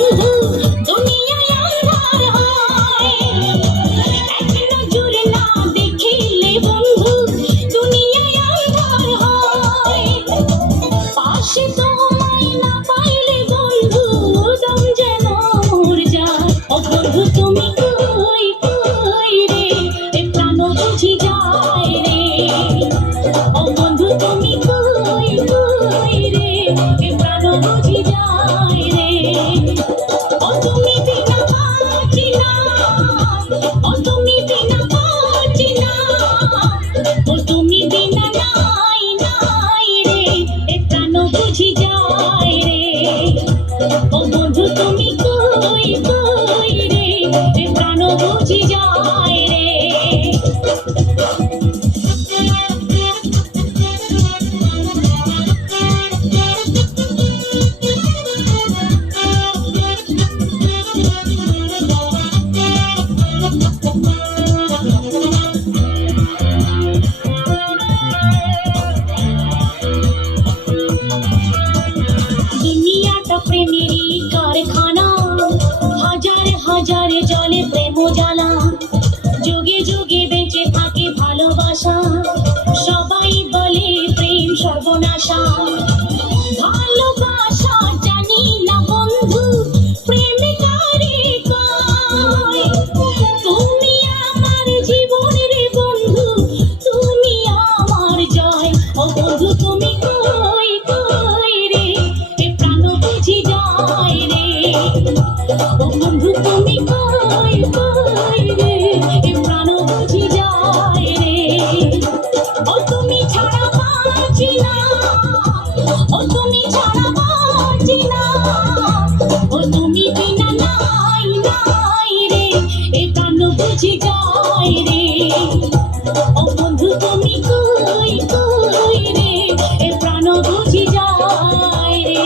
বন্ধু দুনিয়ায় আঁধার হয়। এক নজর না দেখিলে বন্ধু দুনিয়ায় আঁধার হয়। পাশে তোমায় না পাইলে বন্ধু দম যেন মর যায়। ও বন্ধু তুমি কই কই রে, এ প্রাণ বুঝি যায় রে। ও বন্ধু তুমি কই কই রে, এ প্রাণ বুঝি যায় রে। ও তুমি বিনা বাঁচি না, ও তুমি বিনা বাঁচি না, ও তুমি বিনা নাই নাই রে, এ প্রাণ বুঝি যায় রে। ও বন্ধু তুমি কই কই রে, এ প্রাণ বুঝি যায় রে। দুনিয়াটা প্রেমেরই কারখানা, হাজার হাজার জলে প্রেম জ্বালা। যুগে যুগে বেঁচে থাকে ভালোবাসা, সবাই বলে প্রেম সর্বনাশা। ভালোবাসা জানি না বন্ধু প্রেমে কারে কয়। তুমি আমার জীবন রে বন্ধু, তুমি আমার জয়। ও বন্ধু তুমি কই কই রে, এ প্রাণ বুঝি যায় রে। ও বন্ধু তুমি কই কই রে, এ প্রাণ বুঝি যায় রে। ও তুমি ছাড়া বাঁচি না, ও তুমি ছাড়া বাঁচি না, ও তুমি বিনা নাই নাই রে, এ প্রাণ বুঝি যায় রে। ও বন্ধু তুমি কই কই রে, এ প্রাণ বুঝি যায় রে।